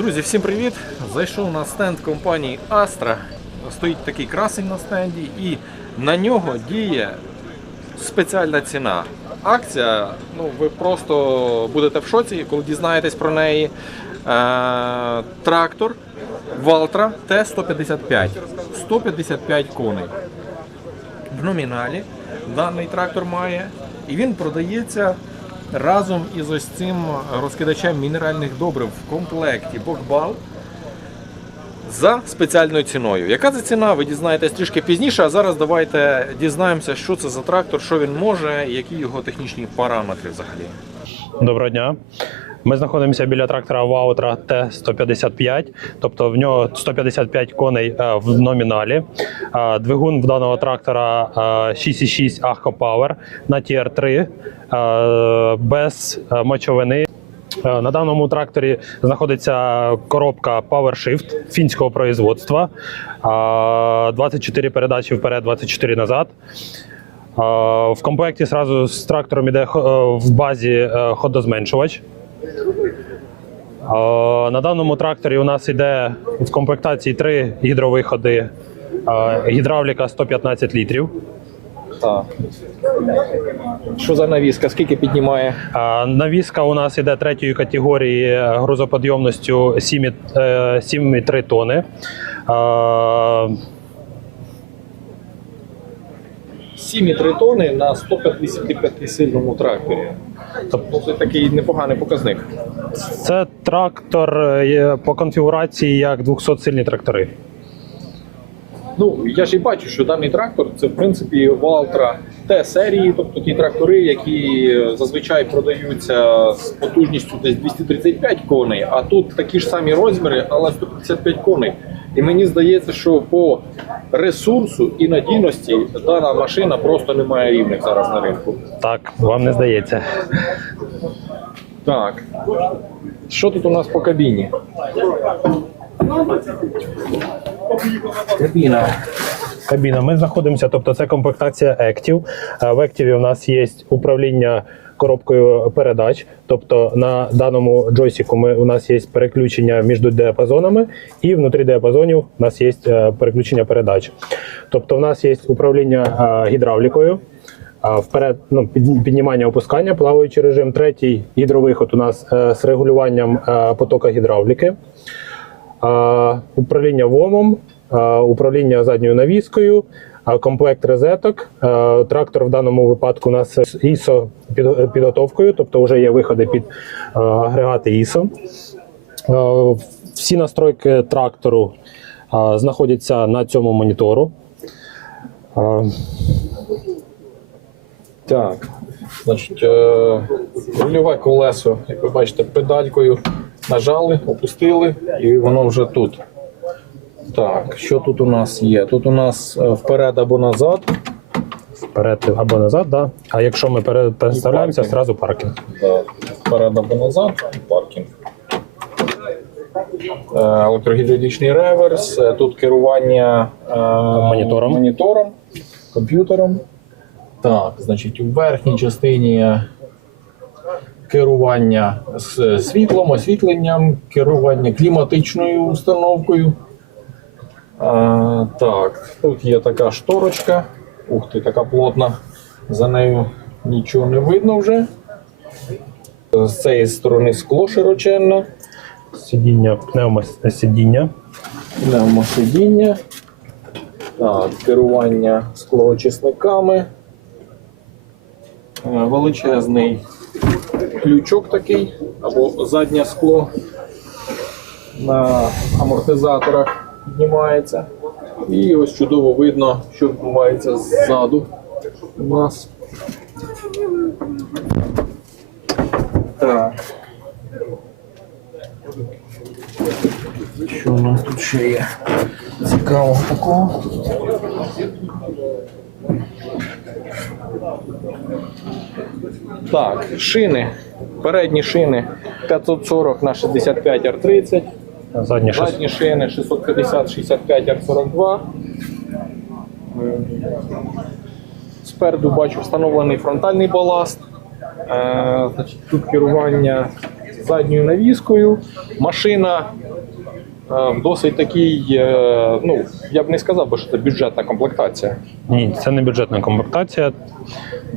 Друзі, всім привіт! Зайшов на стенд компанії Astra. Стоїть такий красень на стенді, і на нього діє спеціальна ціна. Акція, ну ви просто будете в шоці, коли дізнаєтесь про неї. Е, трактор Valtra T155. 155 коней. В номіналі даний трактор має, і він продається разом із ось цим розкидачем мінеральних добрив в комплекті Бокбал за спеціальною ціною. Яка це ціна, ви дізнаєтесь трішки пізніше, а зараз давайте дізнаємося, що це за трактор, що він може, які його технічні параметри взагалі. Доброго дня. Ми знаходимося біля трактора Ваутра Т-155, тобто в нього 155 коней е, в номіналі. Е, Двигун в даного трактора е, 6,6 Ahco Power на TR3 е, без мочовини. На даному тракторі знаходиться коробка PowerShift фінського производства. Е, 24 передачі вперед, 24 назад. В комплекті зразу з трактором іде е, в базі ходозменшувач. На даному тракторі у нас йде в комплектації три гідровиходи, гідравліка 115 літрів. Так. Що за навіска? Скільки піднімає? Навіска у нас іде третьої категорії е, грузоподйомністю 7,3 е, 7,3 тони. Е, 7,3 тони на 155 сильному тракторі. Тобто це такий непоганий показник. Це трактор е, по конфігурації як 200-сильні трактори. Ну, я ж і бачу, що даний трактор це в принципі Валтра Т-серії, тобто ті трактори, які зазвичай продаються з потужністю десь 235 коней, а тут такі ж самі розміри, але 155 коней. І мені здається, що по ресурсу і надійності дана машина просто не має рівних зараз на ринку. Так, вам не здається. Так. Що тут у нас по кабіні? Кабіна. Кабіна. Ми знаходимося, тобто це комплектація Active. Е, В Active у нас є управління коробкою передач. Тобто на даному джойсіку ми, у нас є переключення між діапазонами, і внутрі діапазонів у нас є е, переключення передач. Тобто, у нас є управління е, гідравлікою. Вперед ну, піднімання опускання, плаваючий режим. Третій гідровиход у нас е, з регулюванням потока гідравліки. Управління ВОМом, управління задньою навіскою, комплект розеток. Трактор в даному випадку у нас з ISO підготовкою, тобто вже є виходи під агрегати ISO. Всі настройки трактору знаходяться на цьому монітору. Так, значить, е, рульове колесо, як ви бачите, педалькою нажали, опустили, і воно вже тут. Так, що тут у нас є? Тут у нас е, вперед або назад. Вперед або назад, да. а якщо ми пере- переставляємося, паркінг. одразу паркінг. Так, вперед або назад, паркінг. Е, Електрогідравлічний реверс, е, тут керування е, Монітором. монітором, комп'ютером. Так, значить, у верхній частині керування з світлом, освітленням, керування кліматичною установкою. А, так, тут є така шторочка. Ух ти, така плотна. За нею нічого не видно вже. З цієї сторони скло широченне, Сидіння, пневмосидіння. пневмосидіння. Так, керування склоочисниками. Е, Величезний ключок такий, або заднє скло на амортизаторах піднімається. І ось чудово видно, що відбувається ззаду у нас. Так. Що у нас тут ще є? Цікаво такого. Так, шини. Передні шини 540 на 65 R30. Заднє шос- Задні шини 650-65 R42. Е, Спереду бачу встановлений фронтальний баласт. Е, тут керування задньою навіскою. Машина е, досить такий, е, ну я б не сказав, би, що це бюджетна комплектація. Ні, це не бюджетна комплектація.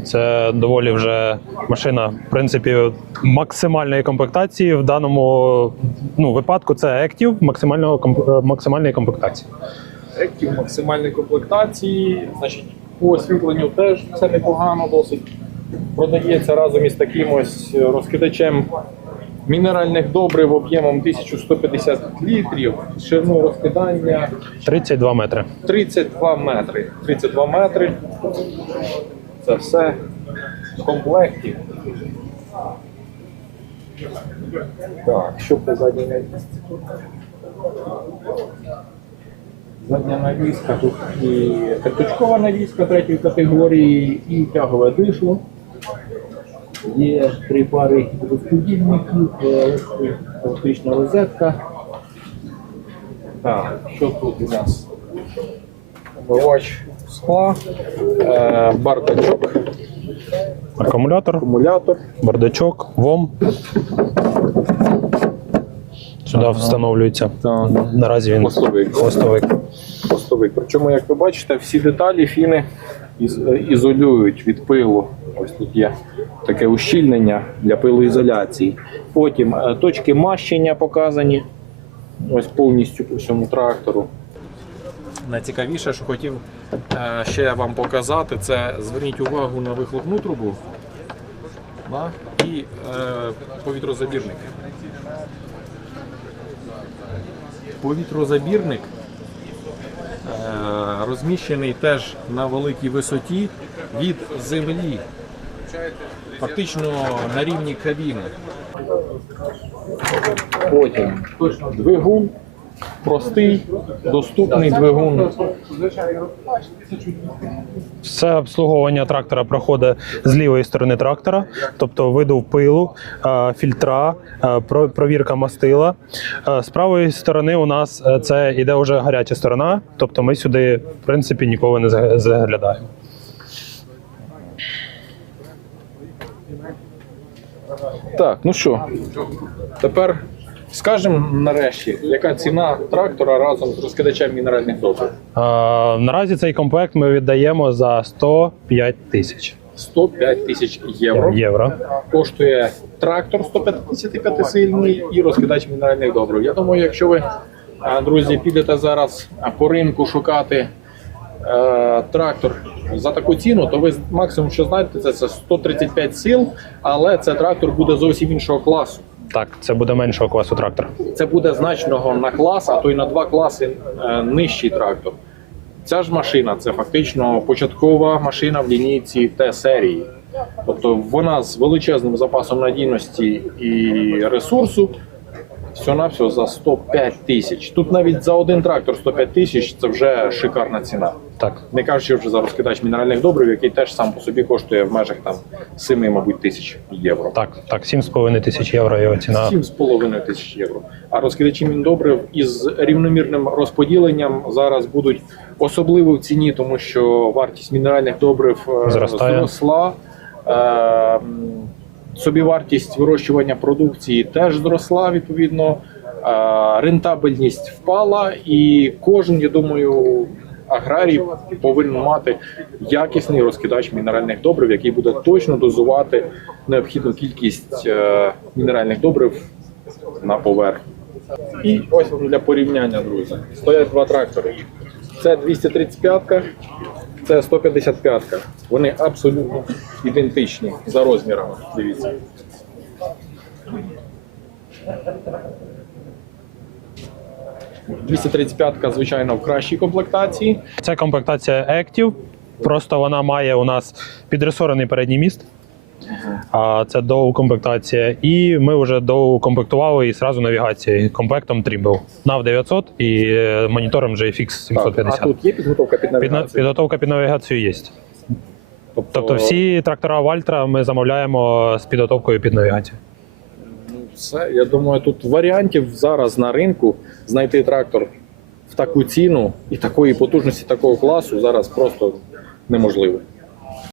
Це доволі вже машина, в принципі, максимальної комплектації. В даному ну, випадку це Active максимального е, максимальної комплектації. Ектів максимальної комплектації, значить, по освітленню теж все непогано досить. Продається разом із таким ось розкидачем мінеральних добрив об'ємом 1150 літрів, ширину розкидання 32 метри. 32 метри. 32 метри. Це все в комплекті. Так, що по задній навісці? Задня навіска, тут і п'яточкова навіска третьої категорії, і тягове дишло. Є три пари розподільників, е, електрична розетка. Так, що тут у нас? Омивач скла, е, бардачок, Акумулятор, акумулятор. бардачок, ВОМ. Сюди встановлюється. Так. Наразі він Хвостовик. хвостовик. Хвостовик. Причому, як ви бачите, всі деталі фіни ізолюють від пилу. Ось тут є таке ущільнення для пилоізоляції. Потім е, точки мащення показані. Ось повністю по всьому трактору. Найцікавіше, що хотів е, ще вам показати, це зверніть увагу на вихлопну трубу і е, повітрозабірник. Повітрозабірник е, розміщений теж на великій висоті від землі, фактично на рівні кабіни. Потім двигун, простий, доступний двигун. Все обслуговування трактора проходить з лівої сторони трактора, тобто видув пилу, е, фільтра, е, про- провірка мастила. Е, З правої сторони у нас це іде вже гаряча сторона, тобто ми сюди, в принципі, ніколи не заглядаємо. Так, ну що, тепер скажемо нарешті, яка ціна трактора разом з розкидачем мінеральних добрив. Наразі цей комплект ми віддаємо за 105 тисяч 105 тисяч євро. євро. коштує трактор 155-сильний і розкидач мінеральних добрив. Я думаю, якщо ви, друзі, підете зараз по ринку шукати е, трактор за таку ціну, то ви максимум, що знаєте, це 135 сил, але це трактор буде зовсім іншого класу. Так, це буде меншого класу трактор. Це буде значного на клас, а то й на два класи е, нижчий трактор. Ця ж машина це фактично початкова машина в лінійці Т-серії. Тобто вона з величезним запасом надійності і ресурсу. Все на все за 105 тисяч. Тут навіть за один трактор 105 тисяч це вже шикарна ціна. Так. Не кажучи вже за розкидач мінеральних добрив, який теж сам по собі коштує в межах там 7, мабуть, тисяч євро. Так, так, 7,5 тисяч євро його ціна. 7,5 тисяч євро. А розкидачі міндобрив із рівномірним розподіленням зараз будуть особливо в ціні, тому що вартість мінеральних добрив е, Зростає. зросла. Е, Собівартість вирощування продукції теж зросла відповідно. Рентабельність впала, і кожен, я думаю, аграрій повинен мати якісний розкидач мінеральних добрив, який буде точно дозувати необхідну кількість е, мінеральних добрив на поверхні. І ось для порівняння, друзі. Стоять два трактори. Це 235-ка, це 155-ка. Вони абсолютно ідентичні за розмірами. Дивіться. «235-ка», звичайно, в кращій комплектації. Це комплектація Active. Просто вона має у нас підресорений передній міст. А це доукомплектація. І ми вже доукомплектували і зразу навігації комплектом Trimble. NAV 900 і е, монітором GFX Так, 750. а тут є підготовка під навігацію? Підготовка під навігацію є. Тобто всі трактора Вальтра ми замовляємо з підготовкою під навігацію. Все, я думаю, тут варіантів зараз на ринку знайти трактор в таку ціну і такої потужності, такого класу зараз просто неможливо.